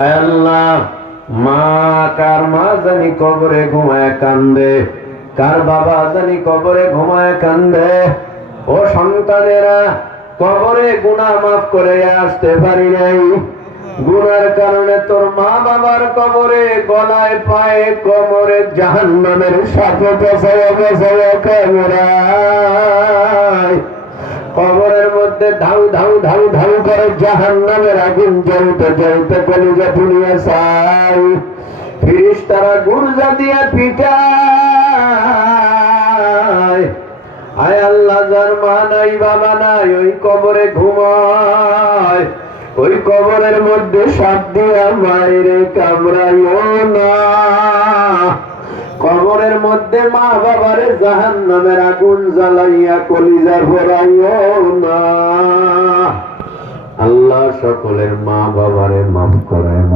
আল্লাহ, মা কার মা জানি কবরে ঘুমায় কান্দে, কার বাবা জানি কবরে ঘুমায় কান্দে। ও সন্তানেরা, কবরে গুনাহ মাফ করে আসতে পারি নাই। গুনার কারণে তোর মা বাবার কবরে গলায় পায়ে কবরে জাহান্নামের সাথে পেছায় কবরের মধ্যে ধাউ ধাউ ধাউ ধাউ করে জাহান নামের আগুন জ্বলতে জ্বলতে কলিজা পুড়িয়ে চাই। ফিরিস তারা গুর্জা আয় আল্লাহ, যার মা নাই, বাবা নাই, ওই কবরে ঘুমায়। ওই কবরের মধ্যে সাপ দিয়া মায়েরে কামড়াইও না। কবরের মধ্যে মা বাবারে জাহান নামের আগুন জ্বালাইয়া কলিজা ভরাইও না। সকলের মা বাবারে মাফ করেন।